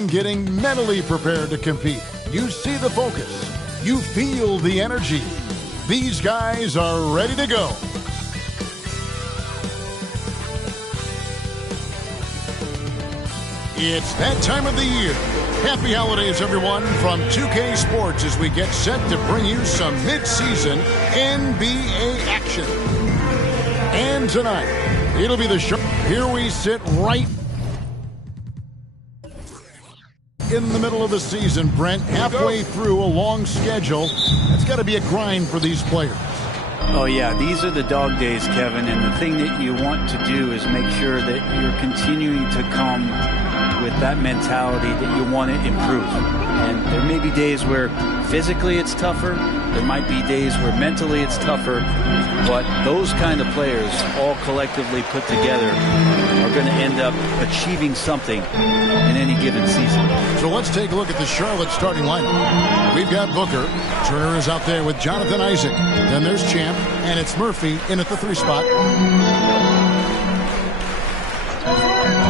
and getting mentally prepared to compete. You see the focus. You feel the energy. These guys are ready to go. It's that time of the year. Happy holidays, everyone, from 2K Sports as we get set to bring you some mid-season NBA action. And tonight, it'll be the show. Here we sit right in the middle of the season, Brent, halfway through a long schedule. It's got to be a grind for these players. Oh, yeah, these are the dog days, Kevin, and the thing that you want to do is make sure that you're continuing to come with that mentality that you want to improve. And there may be days where physically it's tougher. There might be days where mentally it's tougher. But those kind of players, all collectively put together, are going to end up achieving something in any given season. So let's take a look at the Charlotte starting lineup. We've got Booker. Turner is out there with Jonathan Isaac. Then there's Champ, and it's Murphy in at the 3 spot.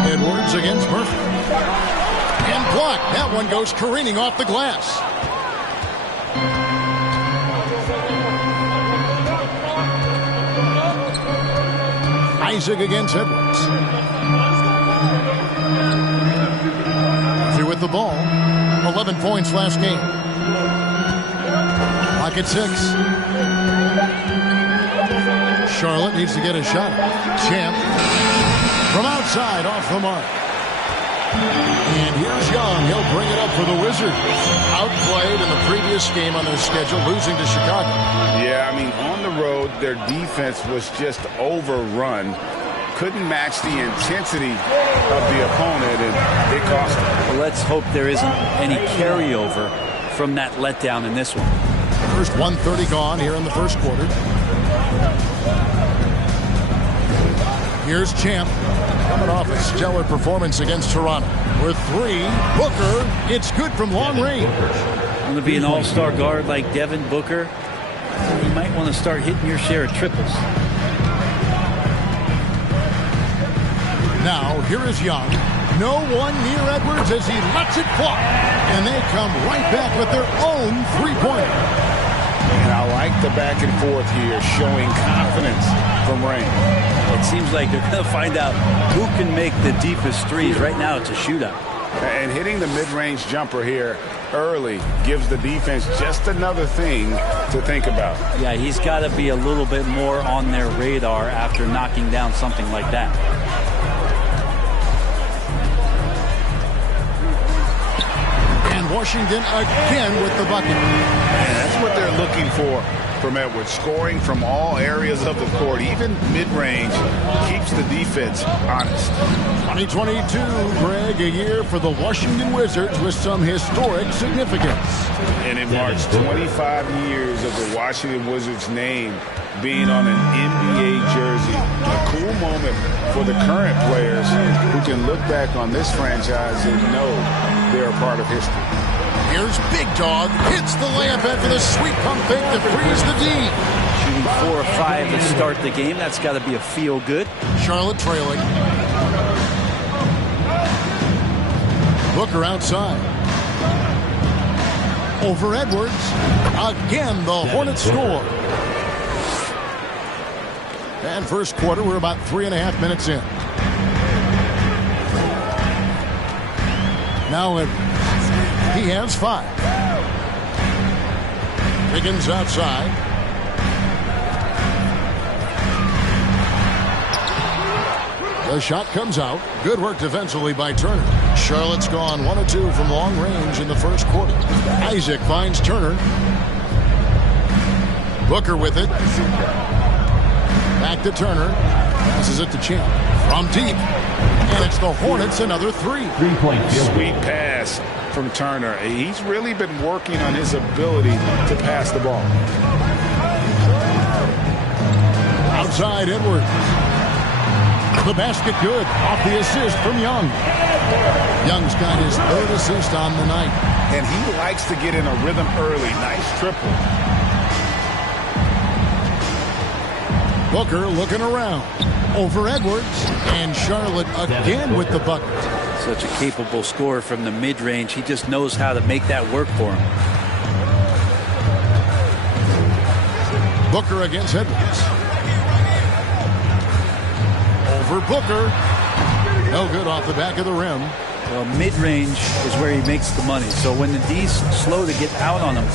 Edwards against Murphy. And blocked. That one goes careening off the glass. Isaac against Edwards. Through with the ball. 11 points last game. Clock at 6. Charlotte needs to get a shot. Champ from outside off the mark. And here's Young. He'll bring it up for the Wizards. Outplayed in the previous game on their schedule, losing to Chicago. Yeah, I mean, on the road, their defense was just overrun. Couldn't match the intensity of the opponent, and it cost them. Well, let's hope there isn't any carryover from that letdown in this one. First 1:30 gone here in the first quarter. Here's Champ. Coming off a stellar performance against Toronto. With 3, Booker, it's good from long range. Want to be an all-star guard like Devin Booker? You might want to start hitting your share of triples. Now, here is Young. No one near Edwards as he lets it fly. And they come right back with their own three-pointer. And I like the back and forth here, showing confidence from Rain. It seems like they're going to find out who can make the deepest threes. Right now, it's a shootout. And hitting the mid-range jumper here early gives the defense just another thing to think about. Yeah, he's got to be a little bit more on their radar after knocking down something like that. And Washington again with the bucket. And that's what they're looking for from Edwards. Scoring from all areas of the court, even mid-range, keeps the defense honest. 2022, Greg, a year for the Washington Wizards with some historic significance. And it marks 25 years of the Washington Wizards name being on an NBA jersey. A cool moment for the current players who can look back on this franchise and know they're a part of history. Here's Big Dog, hits the layup after the sweet pump fake to freeze the D. Shooting 4 or 5 to start the game. That's got to be a feel-good. Charlotte trailing. Booker outside. Over Edwards. Again, the Hornets score. And first quarter, we're about 3.5 minutes in. Now Edwards. He has 5. Higgins outside. The shot comes out. Good work defensively by Turner. Charlotte's gone 1 of 2 from long range in the first quarter. Isaac finds Turner. Booker with it. Back to Turner. Passes it to Champ. From deep. And it's the Hornets another 3. Sweet pass from Turner. He's really been working on his ability to pass the ball. Outside Edwards. The basket good. Off the assist from Young. Young's got his 3rd assist on the night. And he likes to get in a rhythm early. Nice triple. Booker looking around. Over Edwards. And Charlotte again with the bucket. Such a capable scorer from the mid-range. He just knows how to make that work for him. Booker against Edwards. Over Booker. No good off the back of the rim. Well, mid-range is where he makes the money. So when the D's slow to get out on him,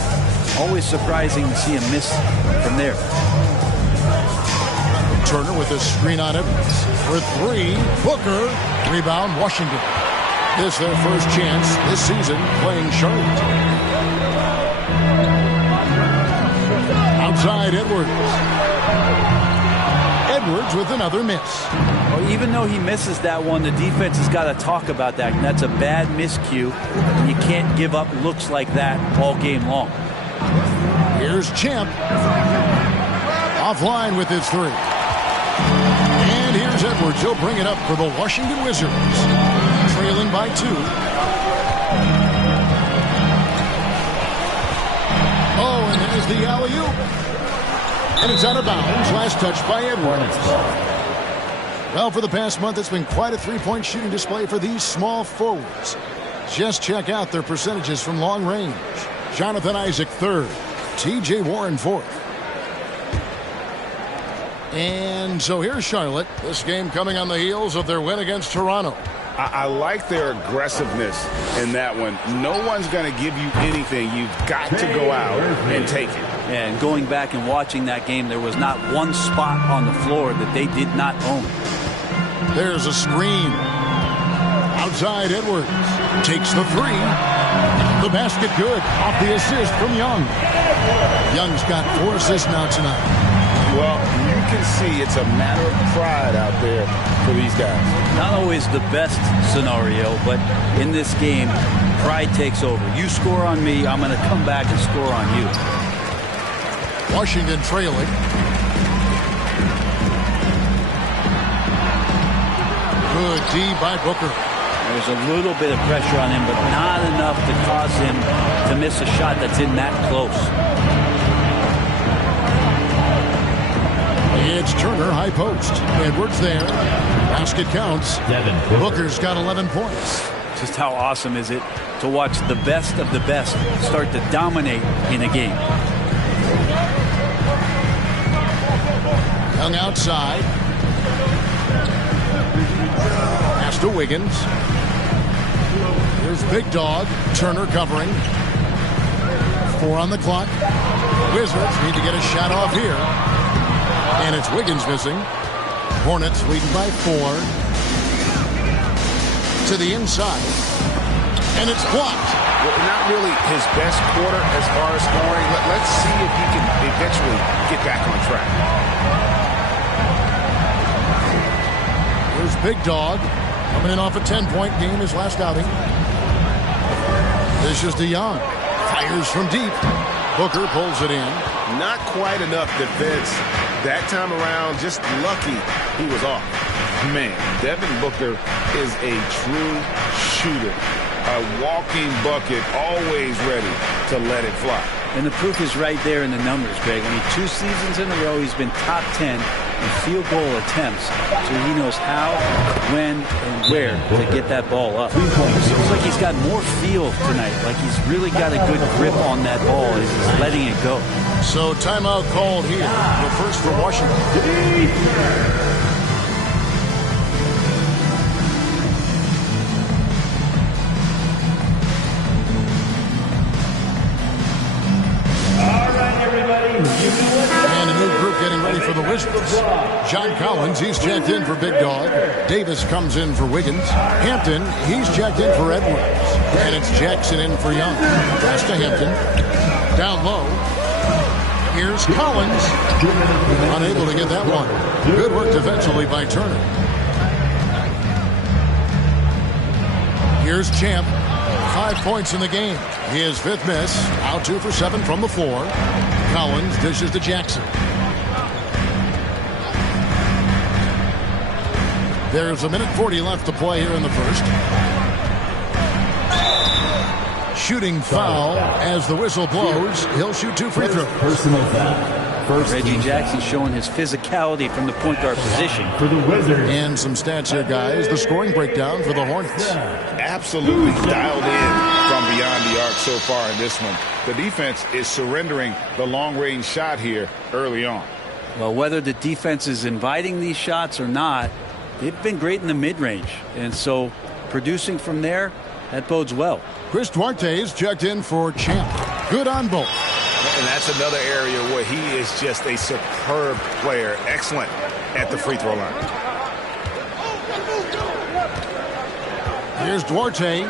always surprising to see him miss from there. Turner with a screen on Edwards. For three, Booker. Rebound, Washington. This their first chance this season playing Charlotte. Outside Edwards. Edwards with another miss. Well, even though he misses that one, the defense has got to talk about that. And that's a bad miscue. And you can't give up looks like that all game long. Here's Champ. Offline with his three. And here's Edwards. He'll bring it up for the Washington Wizards. Trailing by 2. Oh, and there's the alley-oop. And it's out of bounds. Last touch by Edwards. Well, for the past month, it's been quite a three-point shooting display for these small forwards. Just check out their percentages from long range. Jonathan Isaac, 3rd. T.J. Warren, 4th. And so here's Charlotte. This game coming on the heels of their win against Toronto. I like their aggressiveness in that one. No one's going to give you anything. You've got to go out and take it. And going back and watching that game, there was not one spot on the floor that they did not own. There's a screen. Outside Edwards. Takes the three. The basket good. Off the assist from Young. Young's got 4 assists now tonight. Well, you can see it's a matter of pride out there for these guys. Not always the best scenario, but in this game, pride takes over. You score on me, I'm going to come back and score on you. Washington trailing. Good D by Booker. There's a little bit of pressure on him, but not enough to cause him to miss a shot that's in that close. It's Turner, high post. Edwards there. Basket counts. Booker's got 11 points. Just how awesome is it to watch the best of the best start to dominate in a game. Young outside. Pass to Wiggins. Here's Big Dog. Turner covering. 4 on the clock. Wizards need to get a shot off here. And it's Wiggins missing. Hornets leading by 4. To the inside. And it's blocked. Well, not really his best quarter as far as scoring. Let's see if he can eventually get back on track. Here's Big Dog. Coming in off a 10-point game his last outing. This is DeYoung. Fires from deep. Booker pulls it in. Not quite enough defense that time around. Just lucky he was off. Man, Devin Booker is a true shooter. A walking bucket, always ready to let it fly. And the proof is right there in the numbers, Greg. I mean, 2 seasons in a row, he's been top 10 in field goal attempts. So he knows how, when, and where to get that ball up. Seems like he's got more feel tonight. Like he's really got a good grip on that ball as he's letting it go. So timeout called here. The first for Washington. And a new group getting ready for the Wizards. John Collins, he's checked in for Big Dog. Davis comes in for Wiggins. Hampton, he's checked in for Edwards. And it's Jackson in for Young. Pass to Hampton. Down low. Here's Collins. Unable to get that one. Good work defensively by Turner. Here's Champ. 5 points in the game. His 5th miss. Out 2 for 7 from the floor. Collins dishes to Jackson. There's a minute 40 left to play here in the first. Shooting foul as the whistle blows. He'll shoot 2 free throws. Reggie Jackson showing his physicality from the point guard position. For the Wizards. And some stats here, guys. The scoring breakdown for the Hornets. Absolutely dialed in from beyond the arc so far in this one. The defense is surrendering the long-range shot here early on. Well, whether the defense is inviting these shots or not, they've been great in the mid-range. And so producing from there, that bodes well. Chris Duarte's checked in for Champ. Good on both. And that's another area where he is just a superb player. Excellent at the free throw line. Here's Duarte.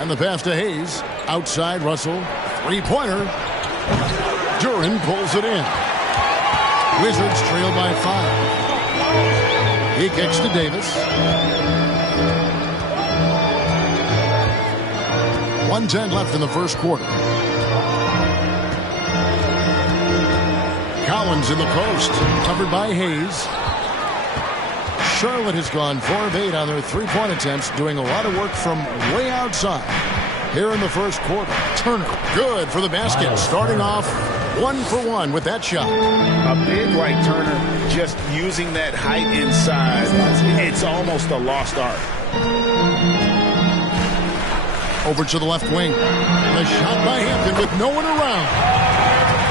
And the pass to Hayes. Outside Russell. Three-pointer. Duren pulls it in. Wizards trail by 5. He kicks to Davis. 1:10 left in the first quarter. Collins in the post, covered by Hayes. Charlotte has gone 4 of 8 on their three-point attempts, doing a lot of work from way outside. Here in the first quarter, Turner, good for the basket, starting off 1 for 1 with that shot. A big like Turner, just using that height inside, it's almost a lost art. Over to the left wing. A shot by Hampton with no one around.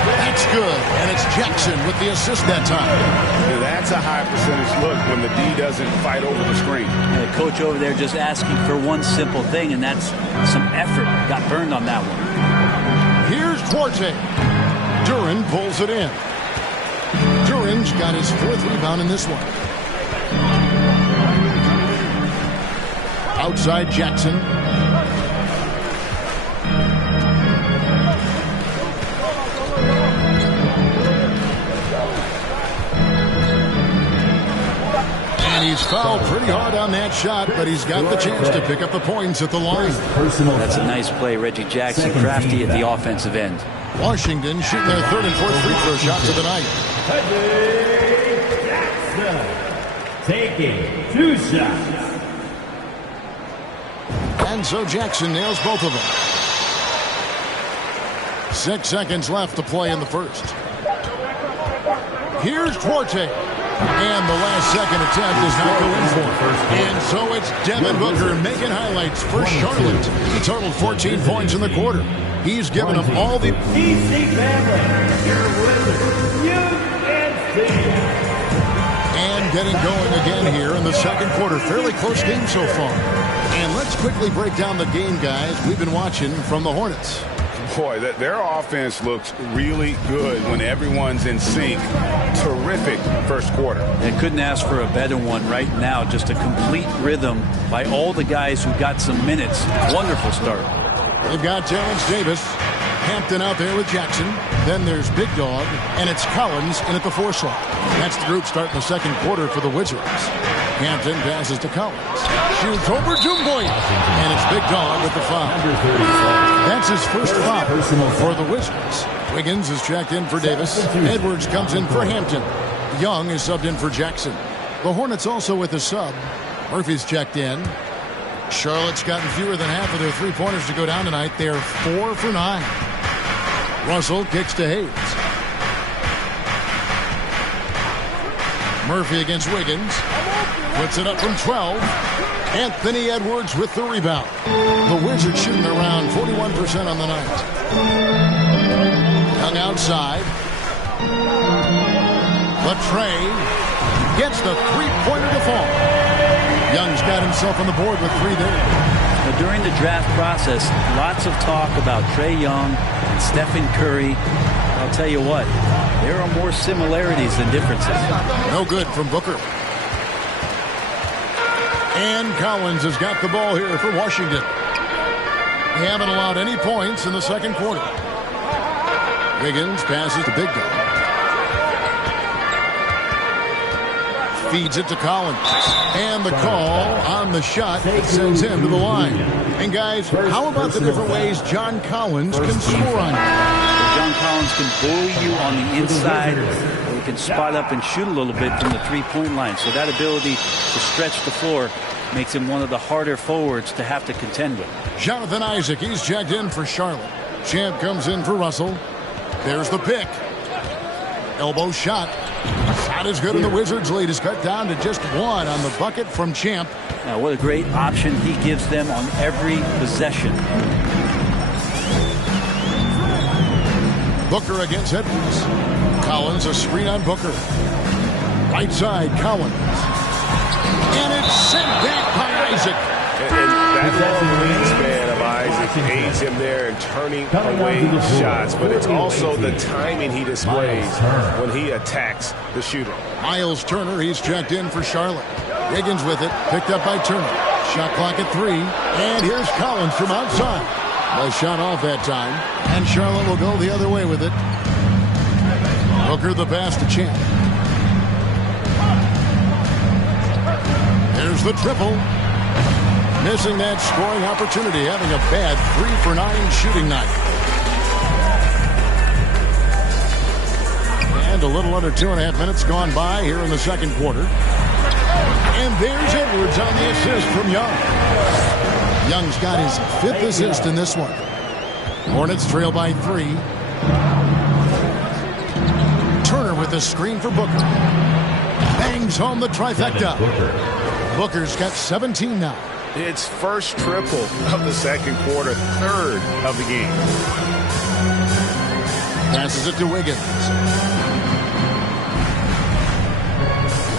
That's good. And it's Jackson with the assist that time. Yeah, that's a high percentage look when the D doesn't fight over the screen. And the coach over there just asking for one simple thing, and that's some effort. Got burned on that one. Here's Duarte. Duren pulls it in. Duren's got his 4th rebound in this one. Outside Jackson. And he's fouled pretty hard on that shot, but he's got the chance to pick up the points at the line. That's a nice play. Reggie Jackson, crafty at the offensive end. Washington shooting their 3rd and 4th free throw shots of the night. Jackson taking 2 shots. And so Jackson nails both of them. 6 seconds left to play in the first. Here's Duarte. And the last second attempt does not go in for it. And so it's Devin Booker making highlights for Charlotte. He totaled 14 points in the quarter. He's given them all the... DC family, your Wizards, And getting going again here in the second quarter. Fairly close game so far. And let's quickly break down the game, guys, we've been watching from the Hornets. Boy, their offense looks really good when everyone's in sync. Terrific first quarter. They couldn't ask for a better one right now. Just a complete rhythm by all the guys who got some minutes. Wonderful start. They've got Terrence Davis. Hampton out there with Jackson. Then there's Big Dog. And it's Collins in at the 4 slot. That's the group starting the second quarter for the Wizards. Hampton passes to Collins. Shoots over Jumboy. And it's Big Dog with the foul. That's his first foul for the Wizards. Wiggins is checked in for Davis. Edwards comes in for Hampton. Young is subbed in for Jackson. The Hornets also with a sub. Murphy's checked in. Charlotte's gotten fewer than half of their three-pointers to go down tonight. They're 4 for 9. Russell kicks to Hayes. Murphy against Wiggins. Puts it up from 12. Anthony Edwards with the rebound. The Wizards shooting around 41% on the night. Young outside. Latrey gets the three-pointer to fall. Young's got himself on the board with 3 there. Now, during the draft process, lots of talk about Trae Young and Stephen Curry. I'll tell you what, there are more similarities than differences. No good from Booker. And Collins has got the ball here for Washington. They haven't allowed any points in the second quarter. Wiggins passes to Big Dog. Feeds it to Collins. And the call on the shot sends him to the line. And guys, how about the different ways John Collins can score on you? John Collins can bully you on the inside, or he can spot up and shoot a little bit from the three-point line. So that ability to stretch the floor makes him one of the harder forwards to have to contend with. Jonathan Isaac, he's checked in for Charlotte. Champ comes in for Russell. There's the pick. Elbow shot. Shot is good, and the Wizards' lead is cut down to just one on the bucket from Champ. Now, what a great option he gives them on every possession. Booker against Edwards. Collins, a screen on Booker. Right side, Collins. And it's sent back by Isaac. And that long wingspan of Isaac aids him there in turning away shots, but it's also the timing he displays when he attacks the shooter. Miles Turner, he's checked in for Charlotte. Higgins with it, picked up by Turner. Shot clock at 3, and here's Collins from outside. A shot off that time, and Charlotte will go the other way with it. Booker the pass to Champ. There's the triple. Missing that scoring opportunity, having a bad 3-for-9 shooting night. And a little under 2.5 minutes gone by here in the second quarter. And there's Edwards on the assist from Young. Young's got his 5th assist in this one. Hornets trail by 3. Turner with the screen for Booker. Bangs home the trifecta. Booker's got 17 now. It's first triple of the second quarter, 3rd of the game. Passes it to Wiggins.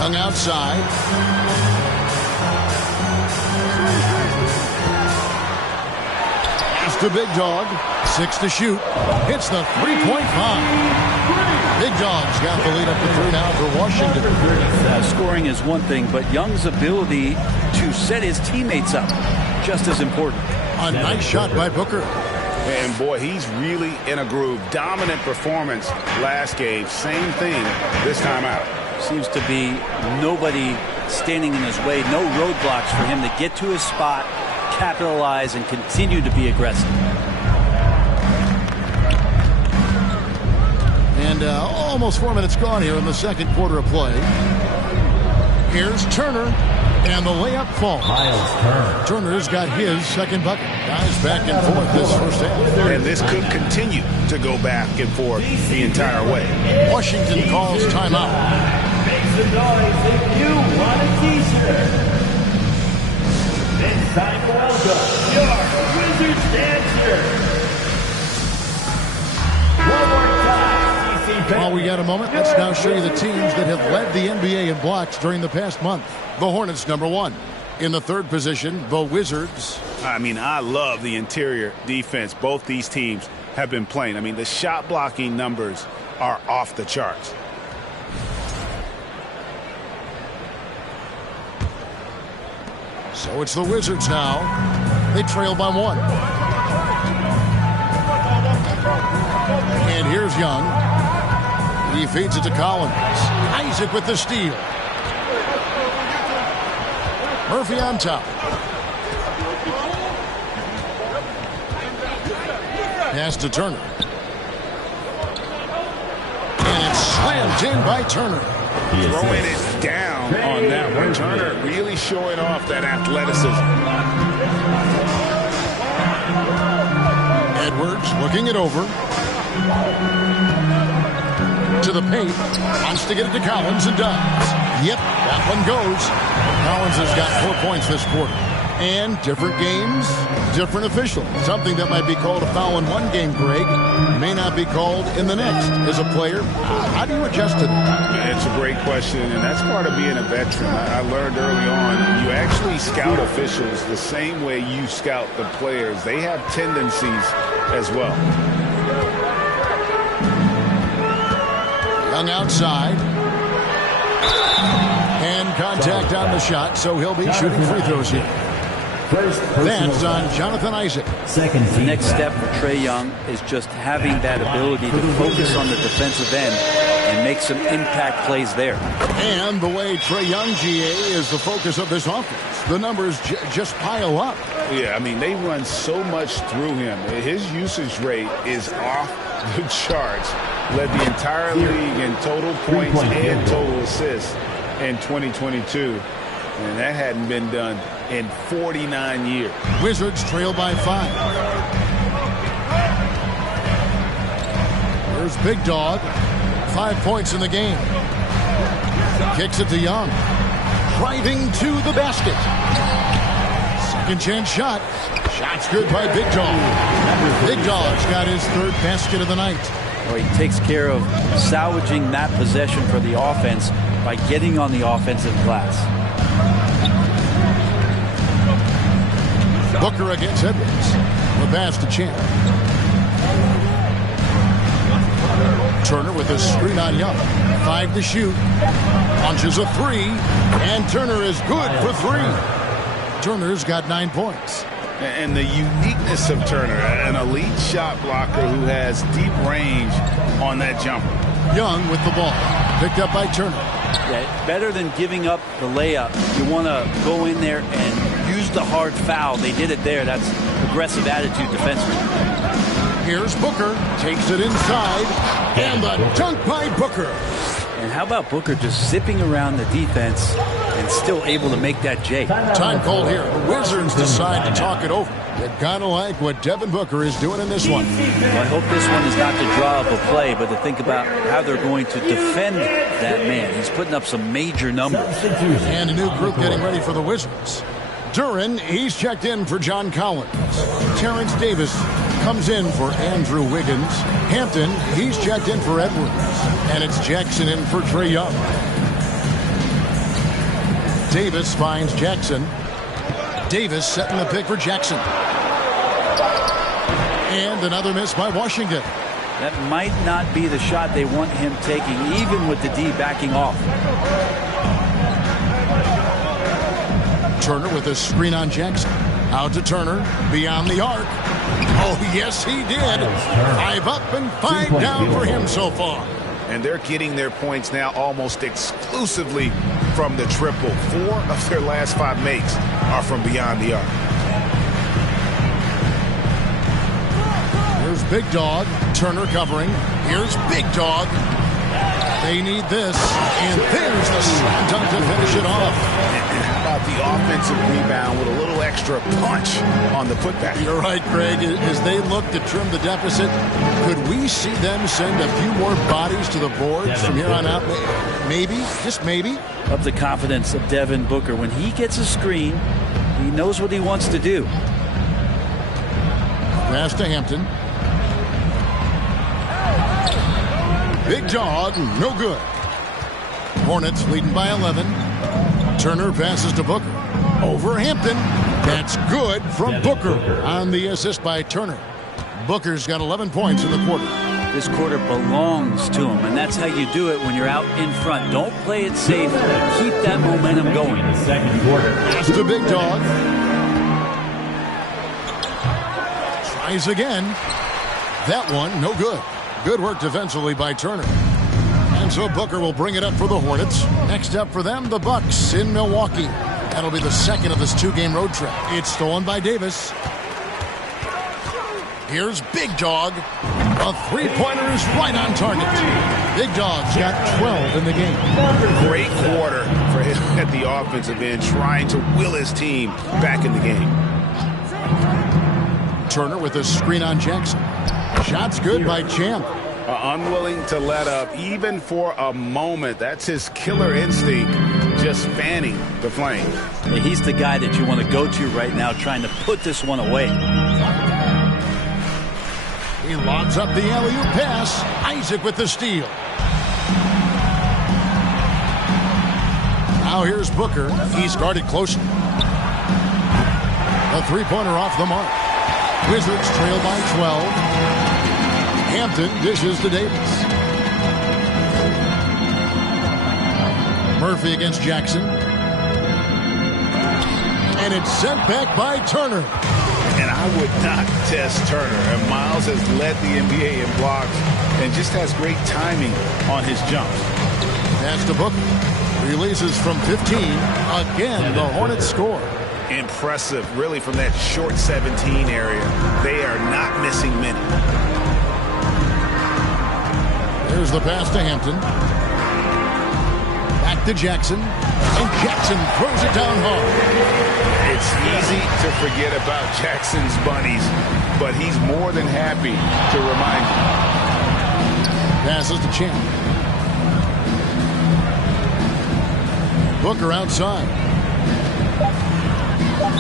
Young outside. Pass to Big Dog. 6 to shoot. Hits the 3.5. Big Dog's got the lead up to 3 now for Washington. Scoring is one thing, but Young's ability to set his teammates up just as important. A nice shot by Booker. And boy, he's really in a groove. Dominant performance last game. Same thing this time out. Seems to be nobody standing in his way. No roadblocks for him to get to his spot, capitalize, and continue to be aggressive. And almost 4 minutes gone here in the second quarter of play. Here's Turner, and the layup falls. Turner's got his second bucket. Guys back and forth this first half. And this could continue to go back and forth the entire way. Washington calls timeout. Make some noise if you want a t-shirt. It's time to welcome your Wizards dancer. One more time. While we got a moment, let's now show you the teams that have led the NBA in blocks during the past month. The Hornets, #1. In the 3rd position, the Wizards. I mean, I love the interior defense both these teams have been playing. I mean, the shot blocking numbers are off the charts. So it's the Wizards now. They trail by 1. And here's Young. He feeds it to Collins. Isaac with the steal. Murphy on top. Pass to Turner. And it's slammed in by Turner. Throwing it down on that one. Turner really showing off that athleticism. Edwards looking it over. To the paint. Wants to get it to Collins and does. Yep, that one goes. Collins has got 4 points this quarter. And different games, different officials. Something that might be called a foul in one game, Greg, may not be called in the next. As a player, how do you adjust to that? It's a great question, and that's part of being a veteran. I learned early on, you actually scout officials the same way you scout the players. They have tendencies as well. Young outside. And contact on the shot, so he'll be shooting free throws here. That's on Jonathan Isaac. The next step for Trae Young is just having that ability to focus on the defensive end and make some impact plays there. And the way Trae Young, GA, is the focus of this offense. The numbers just pile up. Yeah, I mean, they run so much through him. His usage rate is off the charts. Led the entire league in total points and total assists in 2022. And that hadn't been done in 49 years. Wizards trail by 5. There's Big Dog. 5 points in the game. Kicks it to Young. Driving to the basket. Second chance shot. Shot's good by Big Dog. Big Dog's got his 3rd basket of the night. Well, he takes care of salvaging that possession for the offense by getting on the offensive glass. Booker against Edwards. The pass to Champ. Turner with a screen on Young. 5 to shoot. Punches a 3. And Turner is good for 3. Turner's got 9 points. And the uniqueness of Turner, an elite shot blocker who has deep range on that jumper. Young with the ball. Picked up by Turner. Yeah, better than giving up the layup. You want to go in there and use the hard foul. They did it there. That's aggressive attitude defensively. Here's Booker. Takes it inside. And the dunk by Booker. And how about Booker just zipping around the defense and still able to make that J? Time called here. The Wizards decide to talk it over. You gotta like what Devin Booker is doing in this one. Well, I hope this one is not to draw up a play, but to think about how they're going to defend that man. He's putting up some major numbers. And a new group getting ready for the Wizards. Duran, he's checked in for John Collins. Terrence Davis comes in for Andrew Wiggins. Hampton, he's checked in for Edwards. And it's Jackson in for Trae Young. Davis finds Jackson. Davis setting the pick for Jackson. And another miss by Washington. That might not be the shot they want him taking, even with the D backing off. Turner with a screen on Jackson. Out to Turner. Beyond the arc. Oh, yes, he did. 5 up and 5 down for him so far. And they're getting their points now almost exclusively from the triple. 4 of their last 5 makes are from beyond the arc. Here's Big Dog. Turner covering. Here's Big Dog. They need this. And there's the slam dunk to finish it off. How about the offensive rebound with a little extra punch on the putback? You're right, Greg. As they look to trim the deficit, could we see them send a few more bodies to the boards from here on out? Maybe, just maybe. Of the confidence of Devin Booker. When he gets a screen, he knows what he wants to do. Pass to Hampton. Big Dog, no good. Hornets leading by 11. Turner passes to Booker. Over Hampton. That's good from Booker on the assist by Turner. Booker's got 11 points in the quarter. This quarter belongs to him, and that's how you do it when you're out in front. Don't play it safe. Keep that momentum going. Second quarter. Pass to Big Dog. Tries again. That one, no good. Good work defensively by Turner. And so Booker will bring it up for the Hornets. Next up for them, the Bucks in Milwaukee. That'll be the second of this 2-game road trip. It's stolen by Davis. Here's Big Dog. A 3-pointer is right on target. Big Dog's got 12 in the game. Great quarter for him at the offensive end, trying to will his team back in the game. Turner with a screen on Jackson. Shot's good by Champ. Unwilling to let up even for a moment. That's his killer instinct, just fanning the flame. Yeah, he's the guy that you want to go to right now, trying to put this one away. He lobs up the alley-oop pass. Isaac with the steal. Now here's Booker. He's guarded closely. A 3-pointer off the mark. Wizards trail by 12. Hampton dishes to Davis. Murphy against Jackson. And it's sent back by Turner. And I would not test Turner. And Miles has led the NBA in blocks and just has great timing on his jumps. Pass to Booker. Releases from 15. Again, the Hornets score. Impressive, really, from that short 17 area. They are not missing many. There's the pass to Hampton. Back to Jackson. And Jackson throws it down hard. It's easy to forget about Jackson's bunnies, but he's more than happy to remind you. Passes to Champ. Booker outside.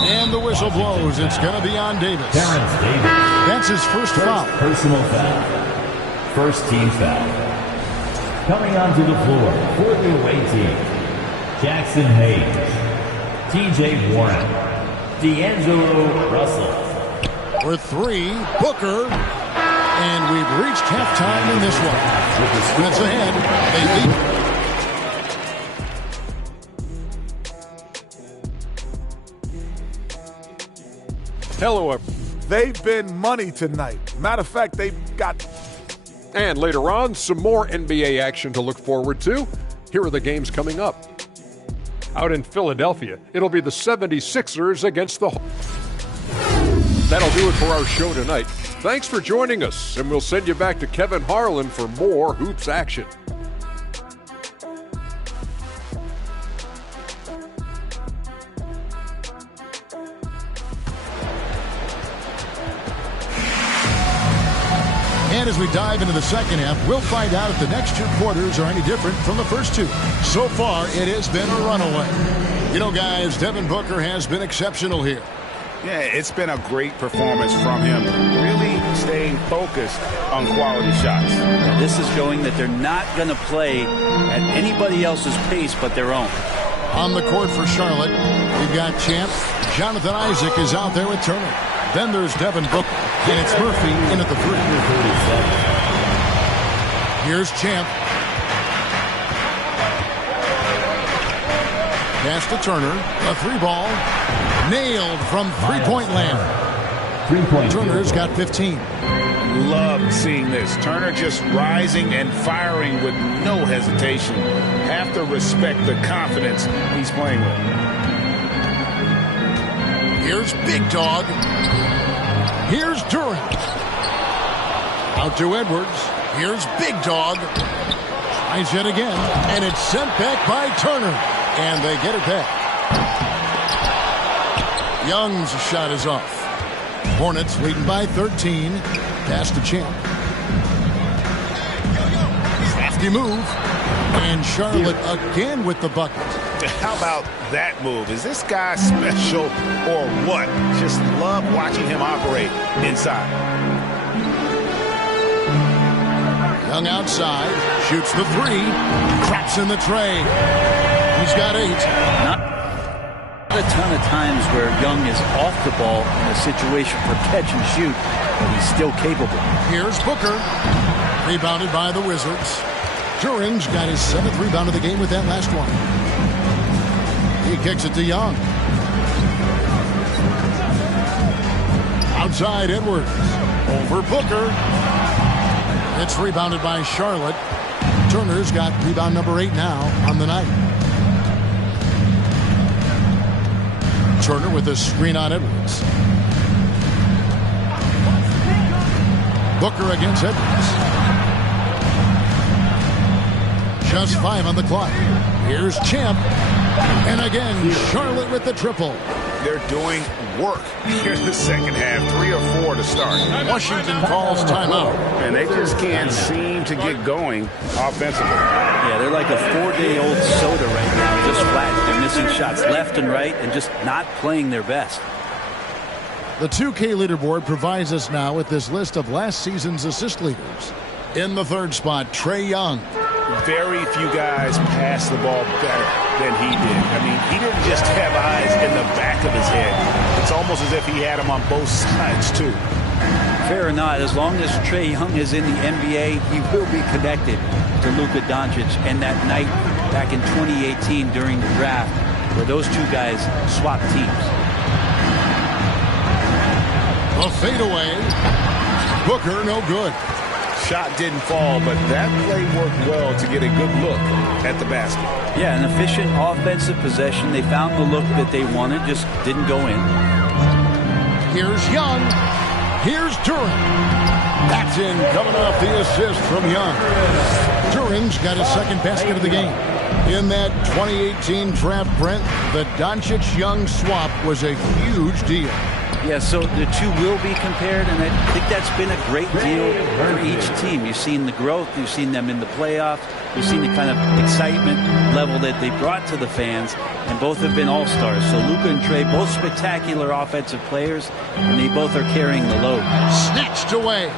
And the whistle blows. It's going to be on Davis. That's his first foul. Personal foul. First team foul. Coming onto the floor for the away team, Jackson Hayes, TJ Warren, D'Angelo Russell. For three, Booker. And we've reached halftime in this one. That's ahead. They lead. Hello. They've been money tonight. Matter of fact, they've got... And later on, some more NBA action to look forward to. Here are the games coming up. Out in Philadelphia, it'll be the 76ers against the... That'll do it for our show tonight. Thanks for joining us, and we'll send you back to Kevin Harlan for more hoops action. And as we dive into the second half, we'll find out if the next two quarters are any different from the first two. So far, it has been a runaway. You know, guys, Devin Booker has been exceptional here. Yeah, it's been a great performance from him. Really staying focused on quality shots. Yeah, this is showing that they're not going to play at anybody else's pace but their own. On the court for Charlotte, we've got Champ. Jonathan Isaac is out there with Turner. Then there's Devin Booker, and it's Murphy in at the three. Here's Champ. Pass to Turner. A three ball. Nailed from three-point land. Turner's got 15. Love seeing this. Turner just rising and firing with no hesitation. Have to respect the confidence he's playing with. Here's Big Dog. Here's Durant. Out to Edwards. Here's Big Dog. Tries it again, and it's sent back by Turner. And they get it back. Young's shot is off. Hornets leading by 13. Pass to Champ. Crafty move. And Charlotte again with the bucket. How about that move? Is this guy special or what? Just love watching him operate inside. Young outside. Shoots the three. Traps in the tray. He's got 8. Not a ton of times where Young is off the ball in a situation for catch and shoot, but he's still capable. Here's Booker. Rebounded by the Wizards. Duran's got his 7th rebound of the game with that last one. He kicks it to Young. Outside Edwards. Over Booker. It's rebounded by Charlotte. Turner's got rebound number 8 now on the night. Turner with a screen on Edwards. Booker against Edwards. Just 5 on the clock. Here's Champ. And again, Charlotte with the triple. They're doing work here in the second half. 3 or 4 to start. Washington calls timeout. And they just can't seem to get going offensively. Yeah, they're like a 4-day-old soda right now, just flat. They're missing shots left and right and just not playing their best. The 2K leaderboard provides us now with this list of last season's assist leaders. In the 3rd spot, Trae Young. Very few guys pass the ball better than he did. I mean, he didn't just have eyes in the back of his head. It's almost as if he had them on both sides, too. Fair or not, as long as Trae Young is in the NBA, he will be connected to Luka Doncic. And that night back in 2018 during the draft where those two guys swapped teams. A fadeaway. Booker, no good. Shot didn't fall, but that play worked well to get a good look at the basket. Yeah, an efficient offensive possession. They found the look that they wanted, just didn't go in. Here's Young. Here's Durant. That's in, coming off the assist from Young. Durant's got his 2nd basket of the game. In that 2018 draft, Brent, the Doncic-Young swap was a huge deal. Yeah, so the two will be compared, and I think that's been a great deal for each team. You've seen the growth. You've seen them in the playoffs. You've seen the kind of excitement level that they brought to the fans, and both have been all-stars. So Luka and Trey, both spectacular offensive players, and they both are carrying the load. Snatched away.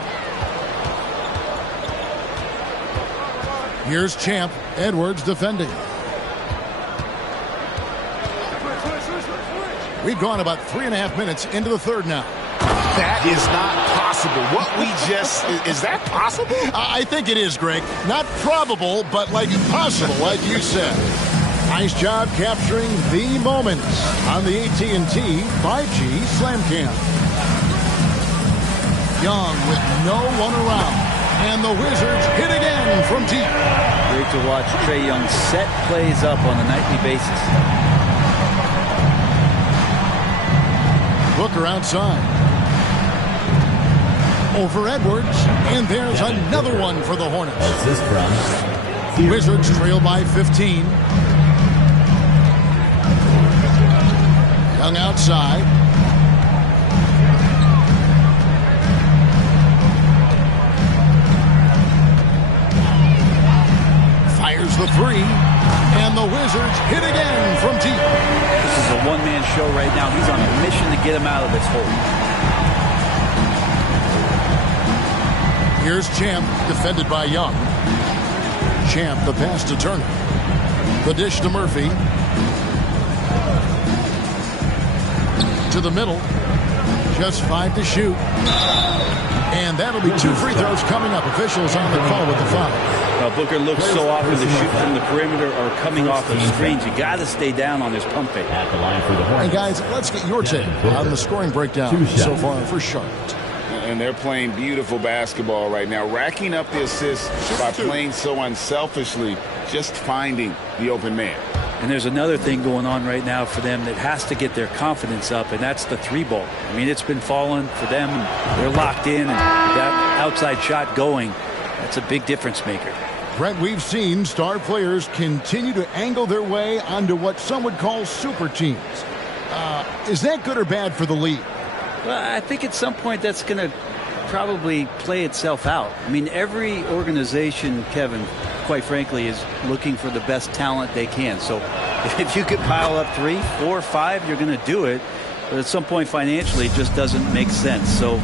Here's Champ. Edwards defending. We've gone about 3.5 minutes into the third now. That is not possible. What we just... Is that possible? I think it is, Greg. Not probable, but like possible, like you said. Nice job capturing the moments on the AT&T 5G Slam Cam. Young with no one around. And the Wizards hit again from deep. Great to watch Trae Young set plays up on a nightly basis. Booker outside. Over Edwards. And there's another one for the Hornets. Assist from Wizards trail by 15. Young outside. Fires the three. And the Wizards hit again from deep. This is a one-man show right now. He's on a mission to get him out of this hole. Here's Champ, defended by Young. Champ, the pass to Turner. The dish to Murphy. To the middle. Just 5 to shoot. And that'll be 2 free throws coming up. Officials on the call with the foul. Booker looks so often to shoot from the perimeter or coming off of screens. You got to stay down on his pump fake. at the line for the Hornets. And guys, let's get your take on the scoring breakdown so far for Charlotte. And they're playing beautiful basketball right now, racking up the assists by playing so unselfishly, just finding the open man. And there's another thing going on right now for them that has to get their confidence up, and that's the 3-ball. I mean, it's been falling for them, and they're locked in, and that outside shot going, that's a big difference maker. Brent, we've seen star players continue to angle their way onto what some would call super teams. Is that good or bad for the league? Well, I think at some point that's going to probably play itself out. I mean, every organization, Kevin, quite frankly, is looking for the best talent they can. So if you could pile up 3, 4, 5, you're going to do it. But at some point financially, it just doesn't make sense. So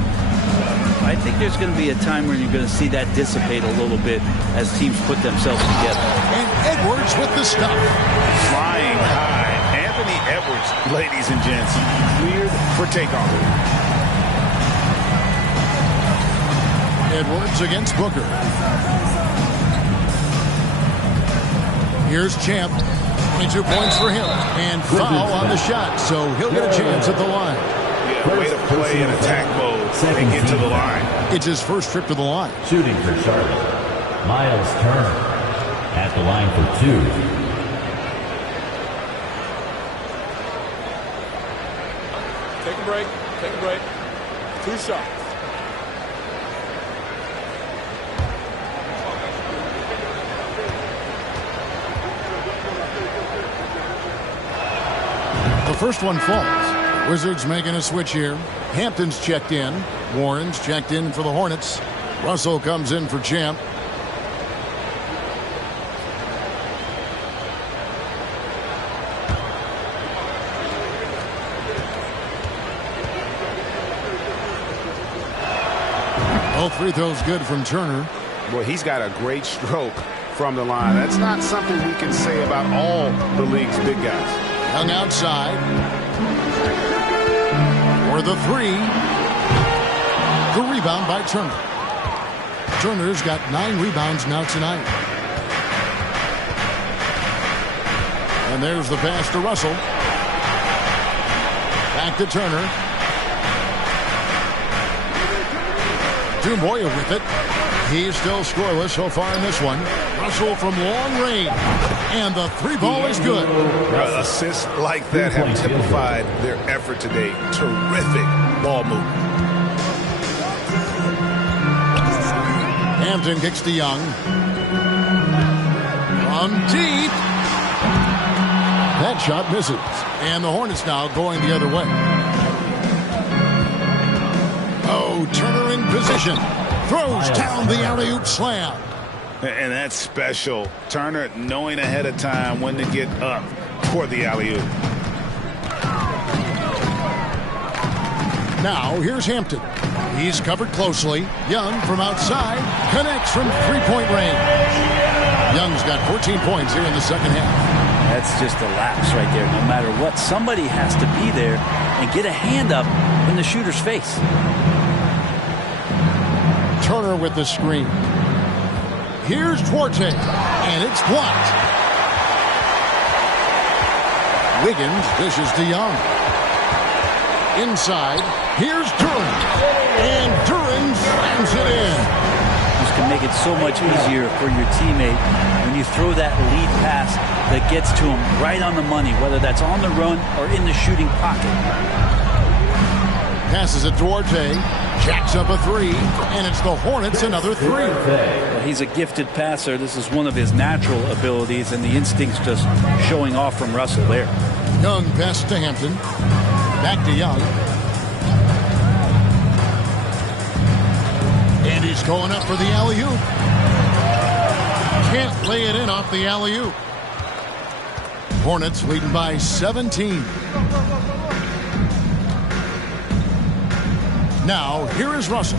I think there's going to be a time when you're going to see that dissipate a little bit as teams put themselves together. And Edwards with the stuff. Flying high. Anthony Edwards, ladies and gents, cleared for takeoff. Edwards against Booker. Here's Champ. 22 points for him. And foul on the shot, so he'll get a chance at the line. Yeah, way to play in attack mode and get to the line. It's his first trip to the line. Shooting for Charlotte, Miles Turner at the line for 2. Take a break. Take a break. 2 shots. The first one falls. Wizards making a switch here. Hampton's checked in. Warren's checked in for the Hornets. Russell comes in for Champ. All free throws good from Turner. Boy, he's got a great stroke from the line. That's not something we can say about all the league's big guys. Young outside. For the 3. The rebound by Turner. Turner's got 9 rebounds now tonight. And there's the pass to Russell. Back to Turner. Dumboya with it. He's still scoreless so far in this one. Russell from long range. And the 3-ball is good. Assists like that have typified their effort today. Terrific ball movement. Hampton kicks to Young. From deep. That shot misses. And the Hornets now going the other way. Oh, Turner in position. Throws down the alley-oop slam. And that's special. Turner knowing ahead of time when to get up for the alley-oop. Now here's Hampton. He's covered closely. Young from outside connects from three-point range. Young's got 14 points here in the second half. That's just a lapse right there. No matter what, somebody has to be there and get a hand up in the shooter's face. Turner with the screen. Here's Duarte, and it's blocked. Wiggins dishes to Young. Inside, here's Duren, and Duren slams it in. This can make it so much easier for your teammate when you throw that lead pass that gets to him right on the money, whether that's on the run or in the shooting pocket. Passes it Duarte, jacks up a three, and it's the Hornets another three. Well, he's a gifted passer. This is one of his natural abilities, and the instincts just showing off from Russell there. Young pass to Hampton. Back to Young. And he's going up for the alley-oop. Can't lay it in off the alley-oop. Hornets leading by 17. Now, here is Russell.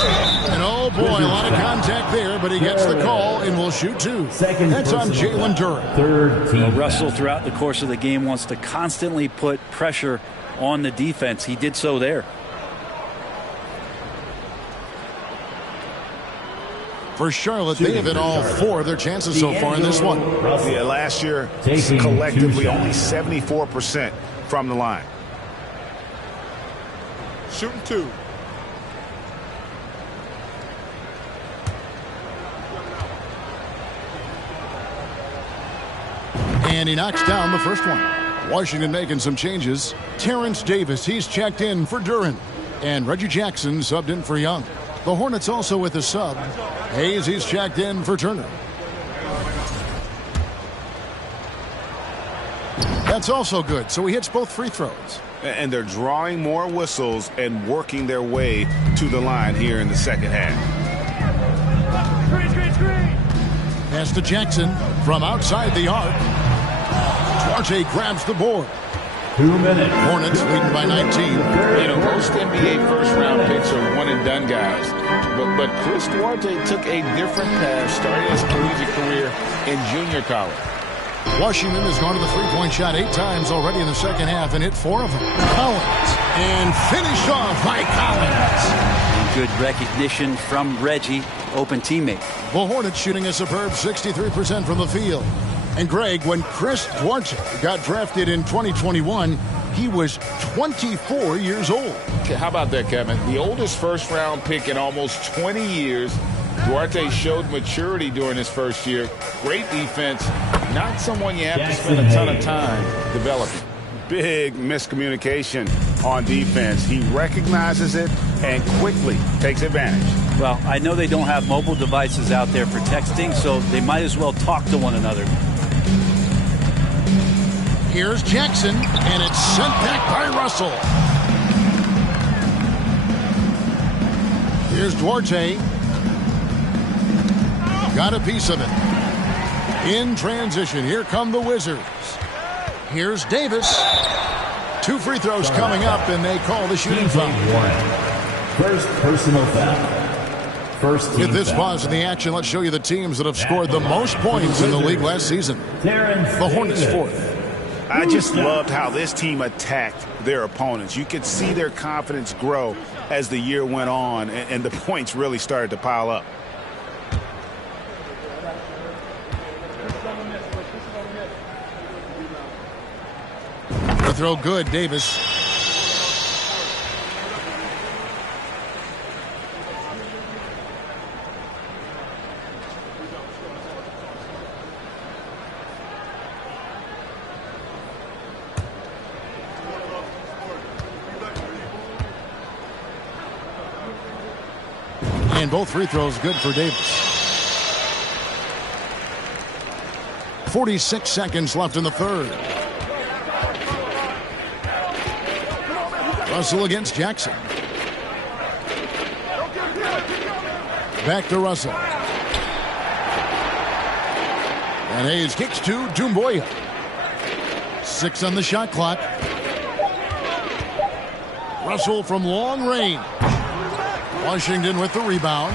And oh boy, a lot of contact there, but he gets the call and will shoot two. That's on Jalen Duren. Third team. Well, Russell, throughout the course of the game, wants to constantly put pressure on the defense. He did so there. For Charlotte, they have hit all four of their chances so far in this one. Yeah, last year, collectively only 74% from the line. Shooting two. And he knocks down the first one. Washington making some changes. Terrence Davis, he's checked in for Duren. And Reggie Jackson subbed in for Young. The Hornets also with a sub. Hayes, he's checked in for Turner. That's also good, so he hits both free throws. And they're drawing more whistles and working their way to the line here in the second half. Pass to Jackson from outside the arc. Duarte grabs the board. 2 minutes. Hornets leading by 19. You know, most NBA first-round picks are one-and-done guys. But Chris Duarte took a different path starting his collegiate career in junior college. Washington has gone to the three-point shot 8 times already in the second half and hit 4 of them. Collins, and finished off by Collins. Good recognition from Reggie, open teammate. The Hornets shooting a superb 63% from the field. And Greg, when Chris Duarte got drafted in 2021, he was 24 years old. Okay, how about that, Kevin? The oldest first-round pick in almost 20 years. Duarte showed maturity during his first year. Great defense. Not someone you have to spend a ton of time developing. Big miscommunication on defense. He recognizes it and quickly takes advantage. Well, I know they don't have mobile devices out there for texting, so they might as well talk to one another. Here's Jackson, and it's sent back by Russell. Here's Duarte. Got a piece of it. In transition, here come the Wizards. Here's Davis. 2 free throws coming up, and they call the shooting foul. First personal foul. First team With this foul. pause in the action, let's show you the teams that have scored the most points in the league last season. The Hornets 4th. I just loved how this team attacked their opponents. You could see their confidence grow as the year went on, and the points really started to pile up. The throw good, Davis. And both free throws good for Davis. 46 seconds left in the third. Russell against And Hayes kicks to Doumbouya. 6 on the shot clock. Russell from long range. Washington with the rebound.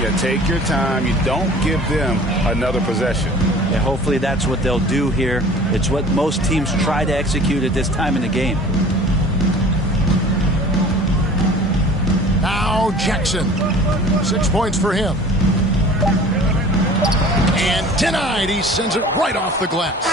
Yeah, take your time. You don't give them another possession. Yeah, hopefully that's what they'll do here. It's what most teams try to execute at this time in the game. Now Jackson. 6 points for him. And denied. He sends it right off the glass.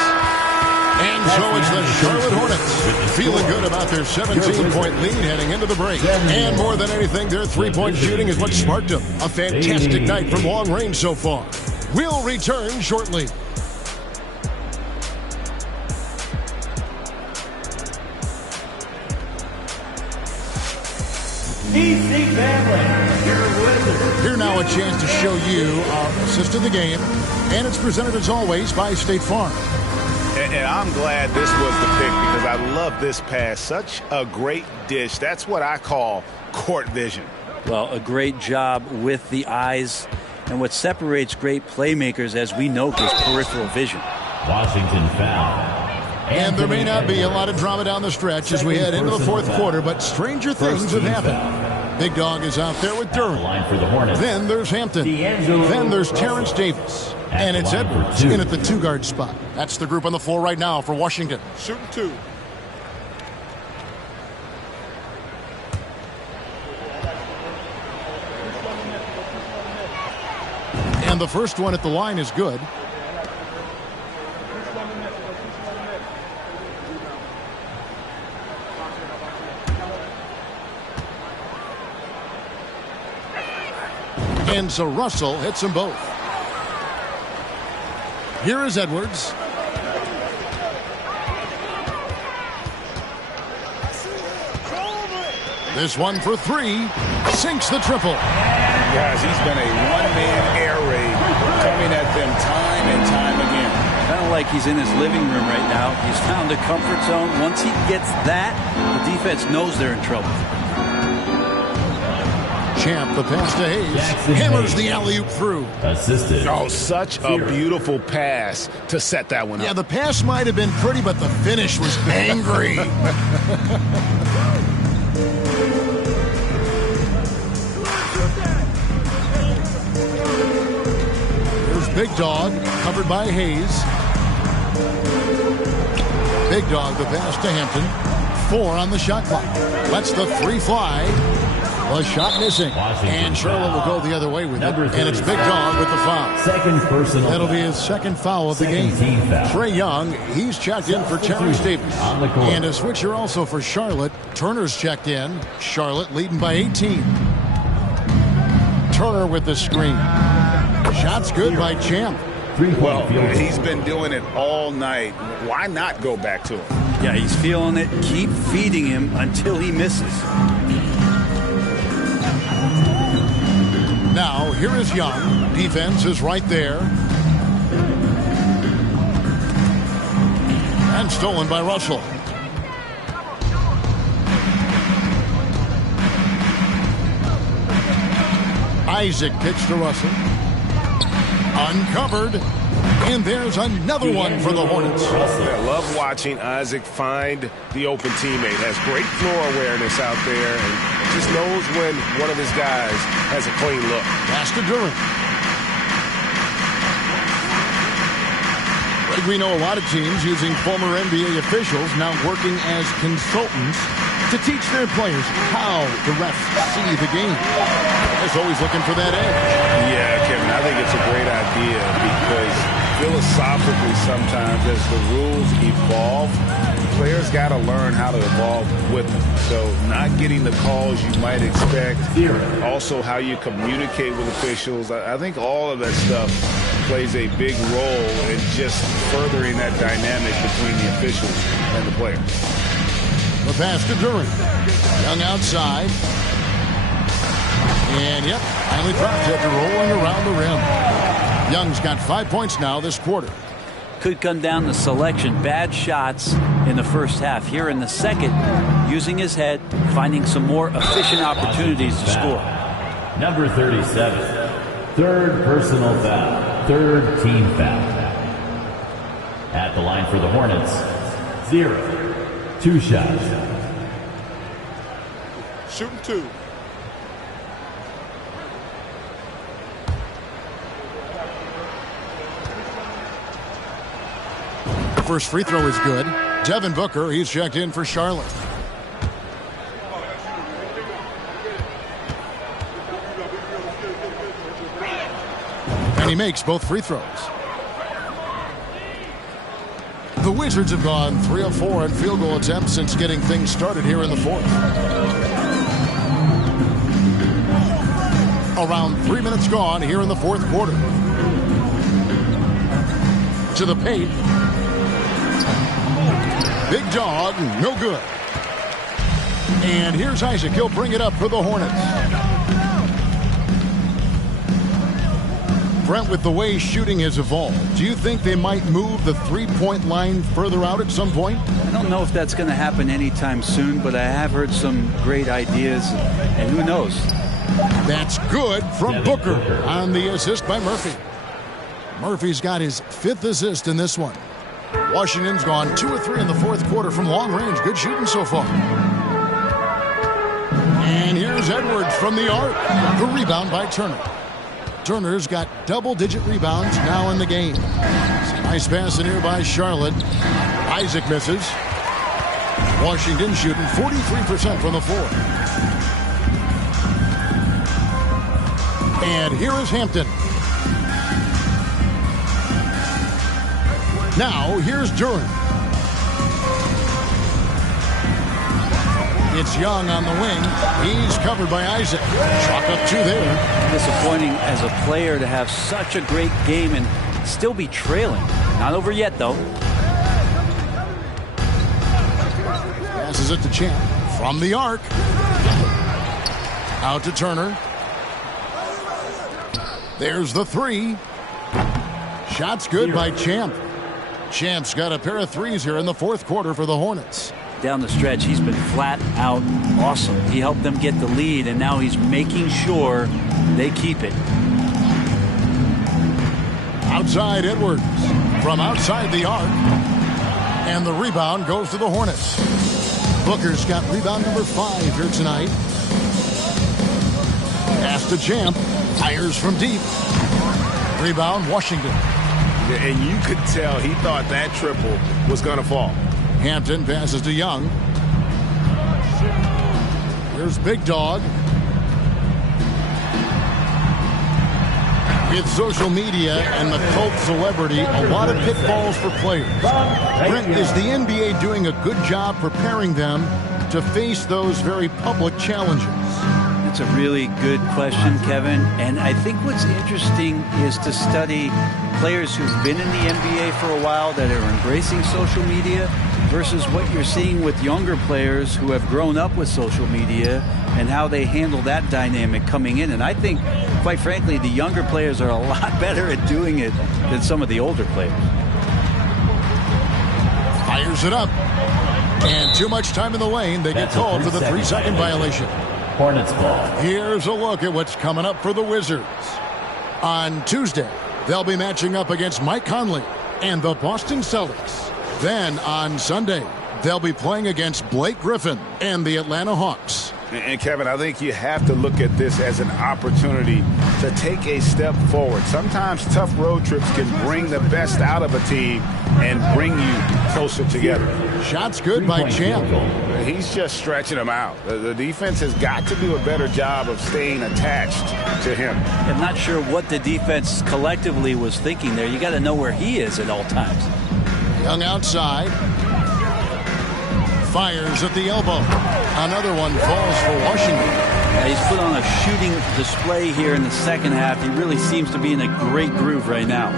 And so it's the Charlotte Hornets feeling good about their 17-point lead heading into the break. And more than anything, their three-point shooting is what sparked them. A fantastic night from long range so far. We'll return shortly. Here now a chance to show you our assist of the game. And it's presented as always by State Farm. And I'm glad this was the pick because I love this pass. Such a great dish. That's what I call court vision. Well, a great job with the eyes. And what separates great playmakers, as we know, is peripheral vision. Washington foul. And there may not be a lot of drama down the stretch as we head into the fourth quarter, but stranger things have happened. Big Dog is out there with Durham. Then there's Hampton. Then there's Terrence Davis. And it's Edwards in at the two-guard spot. That's the group on the floor right now for Washington. Shooting 2. And the first one at the line is good. And so Russell hits them both. Here is Edwards. This one for 3. Sinks the triple. Guys, he's been a one-man air raid coming at them time and time again. Kind of like he's in his living room right now. He's found a comfort zone. Once he gets that, the defense knows they're in trouble. Champ, the pass to Hayes. Hammers the alley-oop through. Assisted. Oh, such a beautiful pass to set that one up. Yeah, the pass might have been pretty, but the finish was angry. There's Big Dog, covered by Hayes. Big Dog, the pass to Hampton. 4 on the shot clock. Lets the 3 fly. A shot missing. And Charlotte will go the other way with it. And it's Big Dog with the foul. Second personal. That'll be his second foul of the game. Trae Young, he's checked in for Terrence Davis. And a switcher also for Charlotte. Turner's checked in. Charlotte leading by 18. Turner with the screen. Shot's good by Champ. Well, he's been doing it all night. Why not go back to him? Yeah, he's feeling it. Keep feeding him until he misses. Now, here is Young. Defense is right there. And stolen by Russell. Isaac kicks to Russell. Uncovered. And there's another one for the Hornets. I love watching Isaac find the open teammate. Has great floor awareness out there and just knows when one of his guys has a clean look. Pass to Durant. We know a lot of teams using former NBA officials now working as consultants to teach their players how the refs see the game. They're always looking for that edge. Yeah, Kevin, I think it's a great idea because philosophically sometimes as the rules evolve, players got to learn how to evolve with them. So not getting the calls you might expect, also how you communicate with officials. I think all of that stuff plays a big role in just furthering that dynamic between the officials and the players. The pass to Durant. Young outside. And, yep, finally dropped after rolling around the rim. Young's got 5 points now this quarter. Could come down to selection. Bad shots in the first half. Here in the second, using his head, finding some more efficient opportunities to score. Number 37. Third personal foul. Third team foul. At the line for the Hornets, 0. 2 shots. Shooting 2. First free throw is good. Devin Booker, he's checked in for Charlotte. And he makes both free throws. The Wizards have gone 3 of 4 in field goal attempts since getting things started here in the fourth. Around 3 minutes gone here in the fourth quarter. To the paint. Big dog, no good. And here's Isaac. He'll bring it up for the Hornets. Brent, with the way shooting has evolved, do you think they might move the three-point line further out at some point? I don't know if that's going to happen anytime soon, but I have heard some great ideas, and who knows? That's good from Booker on the assist by Murphy. Murphy's got his 5th assist in this one. Washington's gone 2 of 3 in the fourth quarter from long range. Good shooting so far. And here's Edwards from the arc. The rebound by Turner. Turner's got double-digit rebounds now in the game. Nice pass in here by Charlotte. Isaac misses. Washington shooting 43% from the floor. And here is Hampton. Now, here's Duran. It's Young on the wing. He's covered by Isaac. Chalk up 2 there. Disappointing as a player to have such a great game and still be trailing. Not over yet, though. Passes it to Champ. From the arc. Out to Turner. There's the 3. Shot's good by Champ. Champ's got a pair of threes here in the fourth quarter for the Hornets. Down the stretch, he's been flat out awesome. He helped them get the lead, and now he's making sure they keep it. Outside Edwards from outside the arc. And the rebound goes to the Hornets. Booker's got rebound number 5 here tonight. Pass to Champ. Fires from deep. Rebound Washington. And you could tell he thought that triple was going to fall. Hampton passes to Young. Here's Big Dog. With social media and the cult celebrity, a lot of pitfalls for players. Brent, is the NBA doing a good job preparing them to face those very public challenges? That's a really good question, Kevin. And I think what's interesting is to study players who've been in the NBA for a while that are embracing social media versus what you're seeing with younger players who have grown up with social media and how they handle that dynamic coming in. And I think, quite frankly, the younger players are a lot better at doing it than some of the older players. Fires it up. And too much time in the lane. They get called for the 3-second violation. Hornets ball. Here's a look at what's coming up for the Wizards. On Tuesday, they'll be matching up against Mike Conley and the Boston Celtics. Then on Sunday, they'll be playing against Blake Griffin and the Atlanta Hawks. And Kevin, I think you have to look at this as an opportunity to take a step forward. Sometimes tough road trips can bring the best out of a team and bring you closer together. Shot's good by Champ. He's just stretching them out. The defense has got to do a better job of staying attached to him. I'm not sure what the defense collectively was thinking there. You got to know where he is at all times. Young outside. Fires at the elbow. Another one falls for Washington. He's put on a shooting display here in the second half. He really seems to be in a great groove right now.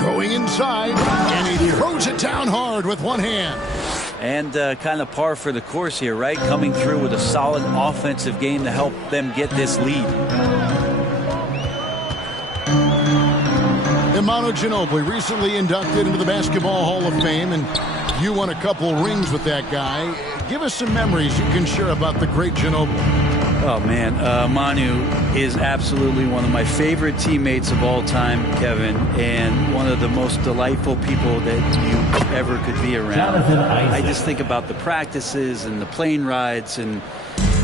Going inside, and he throws it down hard with one hand. And kind of par for the course here, right? Coming through with a solid offensive game to help them get this lead. Manu Ginobili, recently inducted into the Basketball Hall of Fame, and you won a couple rings with that guy. Give us some memories you can share about the great Ginobili. Oh, man. Manu is absolutely one of my favorite teammates of all time, Kevin, and one of the most delightful people that you ever could be around. I just think about the practices and the plane rides and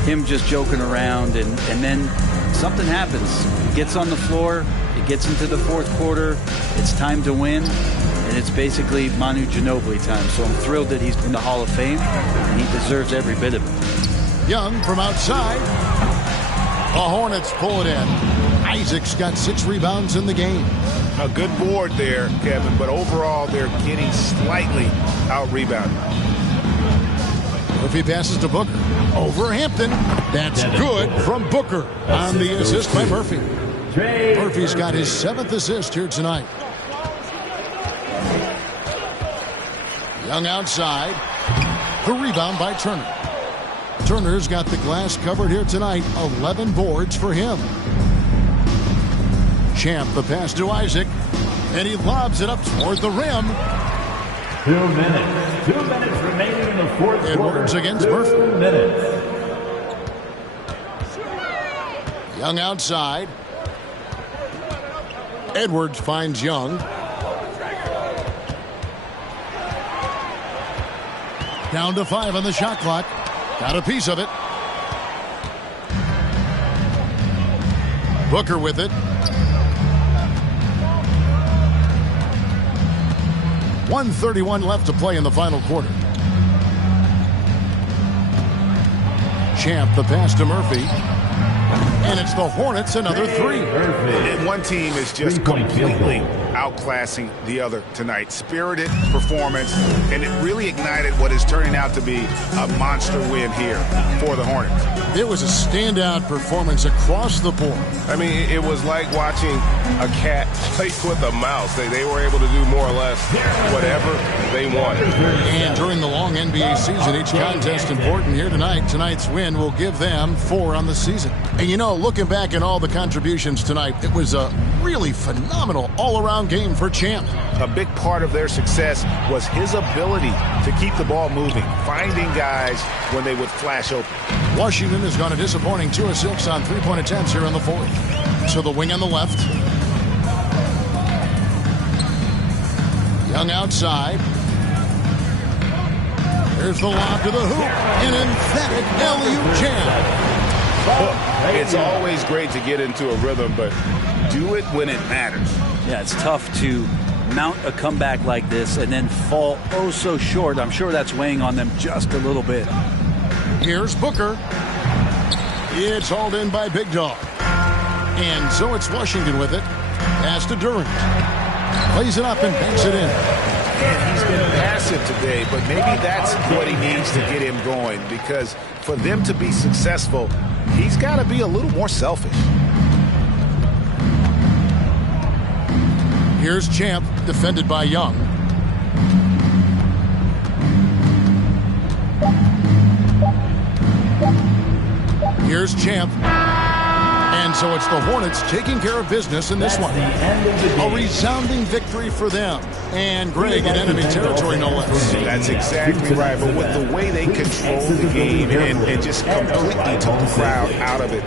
him just joking around, and then something happens. He gets on the floor, it gets into the fourth quarter, it's time to win, and it's basically Manu Ginobili time. So I'm thrilled that he's in the Hall of Fame, and he deserves every bit of it. Young from outside. The Hornets pull it in. Isaac's got 6 rebounds in the game. A good board there, Kevin, but overall they're getting slightly out-rebounded. Murphy passes to Booker. Over Hampton. That's good from Booker on the assist by Murphy. Murphy's got his 7th assist here tonight. Young outside. The rebound by Turner. Turner's got the glass covered here tonight. 11 boards for him. Champ the pass to Isaac. And he lobs it up toward the rim. 2 minutes. 2 minutes remaining in the fourth quarter. Edwards against Murphy. 2 minutes. Young outside. Edwards finds Young. Down to 5 on the shot clock. Got a piece of it. Booker with it. 1:31 left to play in the final quarter. Champ the pass to Murphy. And it's the Hornets another 3. And one team is just completely outclassing the other tonight. Spirited performance, and it really ignited what is turning out to be a monster win here for the Hornets. It was a standout performance across the board. I mean, it was like watching a cat play with a mouse. They were able to do more or less whatever they wanted. And during the long NBA season, each contest important here tonight. Tonight's win will give them 4 on the season. And you know, looking back at all the contributions tonight, it was a really phenomenal all-around game for Champ. A big part of their success was his ability to keep the ball moving, finding guys when they would flash open. Washington has gone a disappointing 2 of 6 on 3-point attempts here in the fourth. So the wing on the left. Young outside. There's the lob to the hoop. An emphatic alley-oop jam. It's always great to get into a rhythm, but do it when it matters. Yeah, it's tough to mount a comeback like this and then fall oh so short. I'm sure that's weighing on them just a little bit. Here's Booker. It's hauled in by Big Dog. And so it's Washington with it. Pass to Durant. Plays it up and banks it in. And he's been passive today, but maybe that's what he needs to get him going, because for them to be successful, he's got to be a little more selfish. Here's Champ, defended by Young. Here's Champ. And so it's the Hornets taking care of business in this one. A resounding victory for them. And Greg in enemy territory, no less. That's exactly right. But with the way they control the game and just completely took the crowd out of it,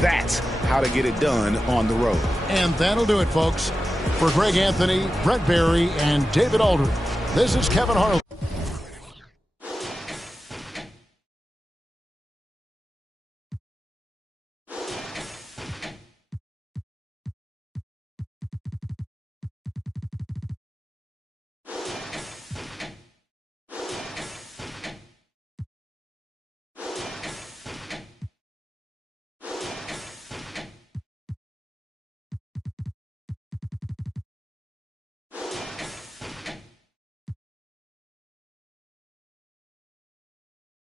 that's how to get it done on the road. And that'll do it, folks. For Greg Anthony, Brett Barry, and David Aldridge, this is Kevin Harlan.